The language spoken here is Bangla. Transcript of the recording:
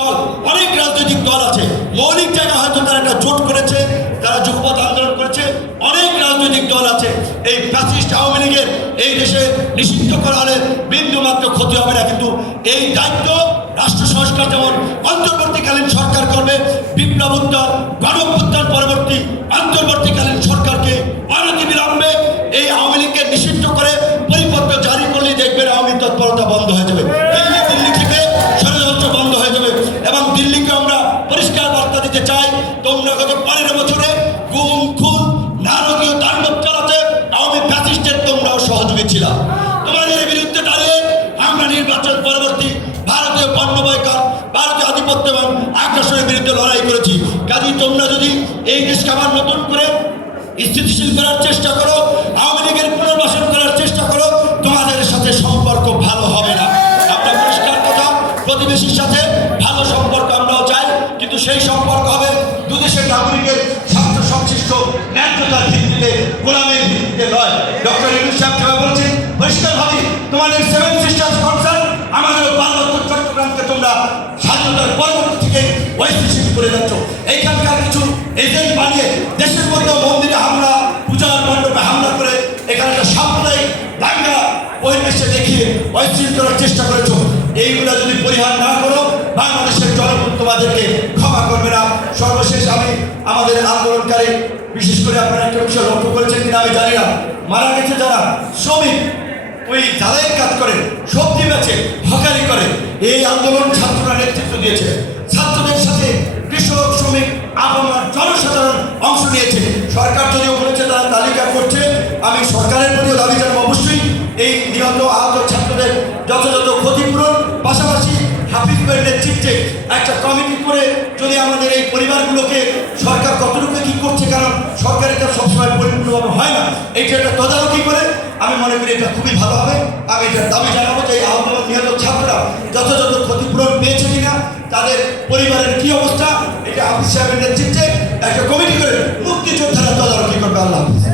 দল, অনেক রাজনৈতিক দল আছে, মৌলিক জায়গা হয়তো তারা একটা জোট করেছে, তারা যুগপৎ আন্দোলন করেছে। অনেক রাজনৈতিক দল আছে, এই ফ্যাসিস্ট আওয়ামী লীগের এই দেশে নিষিদ্ধ করা হলে বিন্দু মাত্র ক্ষতি হবে না। কিন্তু এই দায়িত্ব রাষ্ট্র সংস্কার যেমন অন্তর্বর্তীকালীন সরকার করবে, বিপ্লবোত্তর গণঅভ্যুত্থান পরবর্তী অন্তর্বর্তীকালীন সরকারকে অনতিবিলম্বে এই আওয়ামী লীগকে নিষিদ্ধ করে পরিপত্র জারি করলেই দেখবেন আওয়ামী তৎপরতা বন্ধ হয়ে যাবে। দিল্লি থেকে ষড়যন্ত্র বন্ধ হয়ে যাবে। এবং দিল্লিকে আমরা পরিষ্কার বার্তা দিতে চাই, তোমরা গত 15 বছরে গুম খুন নারকীয় তাণ্ডব চালাতে আওয়ামী ফ্যাসিস্টের তোমরাও সহযোগী ছিল। তোমাদের বিরুদ্ধে দাঁড়িয়ে আমরা নির্বাচন পরবর্তী ভারতীয় পণ্য বয়কট, ভারতীয় আধিপত্য এবং আগ্রাসনের বিরুদ্ধে লড়াই করেছি। কাজেই তোমরা যদি এই দেশকে আবার নতুন করে স্থিতিশীল করার চেষ্টা করো, আওয়ামী লীগের পুনর্বাসন করার চেষ্টা করো, তোমাদের সাথে সম্পর্ক ভালো হবে না। আমরা পরিষ্কার কথা, প্রতিবেশীর সাথে ভালো সম্পর্ক আমরাও চাই, কিন্তু সেই সম্পর্ক হবে দুদেশের নাগরিকের স্বার্থ সংশ্লিষ্ট ন্যায্যতার ভিত্তিতে, গোলামের ভিত্তিতে নয়। ডক্টর ইউনূস সাহেব যেভাবে বলছেন পরিষ্কারভাবে, তোমাদের 7 সিস্টার্স কনসার্ন আমাদের পার্বত্য চট্টগ্রামকে তোমরা স্বাধীনতার পরবর্তী থেকে ঐতিহাসিক করে যাচ্ছ। এইখানকার কিছু এজেন্ট বানিয়ে দেশের মধ্যে মন্দিরে হামলা, পূজার মণ্ডপে হামলা করে এখানে একটা সাম্প্রদায়িক দাঙ্গা পরিবেশে দেখিয়ে অস্থির করার চেষ্টা করেছো। এইগুলা যদি পরিহার না করো, বাংলাদেশের জনগণ তোমাদেরকে ক্ষমা করবে না। সর্বশেষ আমি আমাদের আন্দোলনকারী, বিশেষ করে আপনারা একটা বিষয় লক্ষ্য করেছেন কিনা আমি জানি না, মারা গেছে যারা শ্রমিক, ওই জ্বালাইয়ের কাজ করে, সবজি বেচে, হকারি করে, এই আন্দোলন ছাত্ররা নেতৃত্ব দিয়েছে। ছাত্রদের সাথে কৃষক, শ্রমিক, আপামর জনসাধারণ অংশ নিয়েছে। সরকার যদিও বলেছে তারা তালিকা করছে, আমি সরকারের প্রতিও দাবি জানাবো অবশ্যই এই নিহত আহত ছাত্রদের যথাযথ ক্ষতিপূরণ, পাশাপাশি হাফিজ ভাইয়ের নেতৃত্বে একটা কমিটি করে যদি আমাদের এই পরিবারগুলোকে সরকার কতটুকু কী করছে, কারণ সরকারের কাছে সবসময় পরিপূর্ণভাবে হয় না, এইটা একটা তদারকি করে আমি মনে করি এটা খুবই ভালো হবে। আমি এটার দাবি জানাবো যে এই আহত নিহত ছাত্ররা যথাযথ ক্ষতিপূরণ পেয়েছে কিনা, তাদের পরিবারের কী অবস্থা, এটা হাফিজ সাহেবের নেতৃত্বে একটা কমিটি করে মুক্তিযোদ্ধারা তদারকি করবে। আল্লাহ হাফিজ।